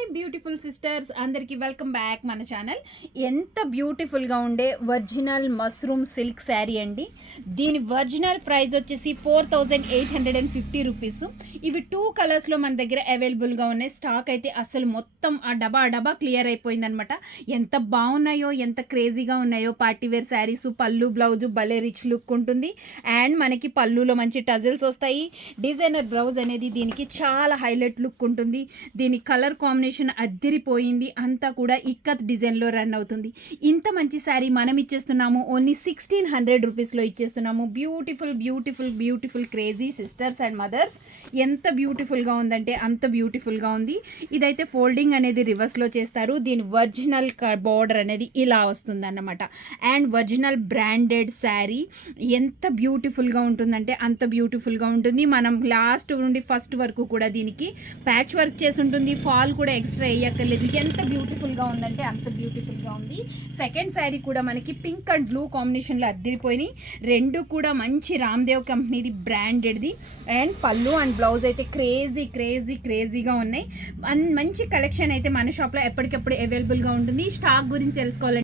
Hi beautiful sisters, అందరికీ welcome back మన channel. ఎంత బ్యూటిఫుల్గా ఉండే ఒరిజినల్ మష్రూమ్ సిల్క్ శారీ అండి. దీని ఒరిజినల్ ప్రైస్ వచ్చేసి 4850 రూపీస్. ఇవి 2 కలర్స్లో మన దగ్గర అవైలబుల్గా ఉన్నాయి. స్టాక్ అయితే అసలు మొత్తం ఆ డబా క్లియర్ అయిపోయిందనమాట. ఎంత బాగున్నాయో, ఎంత క్రేజీగా ఉన్నాయో పార్టీ వేర్ శారీస్. పళ్ళు బ్లౌజు భలే రిచ్ లుక్ ఉంటుంది. అండ్ మనకి పళ్ళులో మంచి టజిల్స్ వస్తాయి. డిజైనర్ బ్లౌజ్ అనేది దీనికి చాలా హైలైట్ లుక్ ఉంటుంది. దీని కలర్ కాంబినేషన్ అద్దిరిపోయింది. అంతా కూడా ఇక్కత్ డిజైన్లో రన్ అవుతుంది. ఇంత మంచి శారీ మనం ఇచ్చేస్తున్నాము ఓన్లీ 1600 రూపీస్లో ఇచ్చేస్తున్నాము. Beautiful crazy sisters and mothers. ఎంత బ్యూటిఫుల్గా ఉందంటే అంత బ్యూటిఫుల్గా ఉంది. ఇదైతే ఫోల్డింగ్ అనేది రివర్స్లో చేస్తారు. దీని ఒరిజినల్ బార్డర్ అనేది ఇలా వస్తుంది అన్నమాట. అండ్ ఒరిజినల్ బ్రాండెడ్ శారీ ఎంత బ్యూటిఫుల్గా ఉంటుందంటే అంత బ్యూటిఫుల్గా ఉంటుంది. మనం లాస్ట్ నుండి ఫస్ట్ వరకు కూడా దీనికి ప్యాచ్ వర్క్ చేసి ఉంటుంది. ఫాల్ కూడా ఎక్స్ట్రా వేయక్కర్లేదు. ఎంత బ్యూటిఫుల్గా ఉందంటే అంత బ్యూటిఫుల్గా ఉంది. సెకండ్ శారీ కూడా మనకి పింక్ అండ్ బ్లూ కాంబినేషన్లో అద్దిరిపోయినాయి. రెండు కూడా మంచి రామ్దేవ్ కంపెనీది బ్రాండెడ్ది. అండ్ పళ్ళు అండ్ బ్లౌజ్ అయితే క్రేజీగా ఉన్నాయి. మంచి కలెక్షన్ అయితే మన షాప్లో ఎప్పటికప్పుడు అవైలబుల్గా ఉంటుంది. స్టాక్ గురించి తెలుసుకోవాలంటే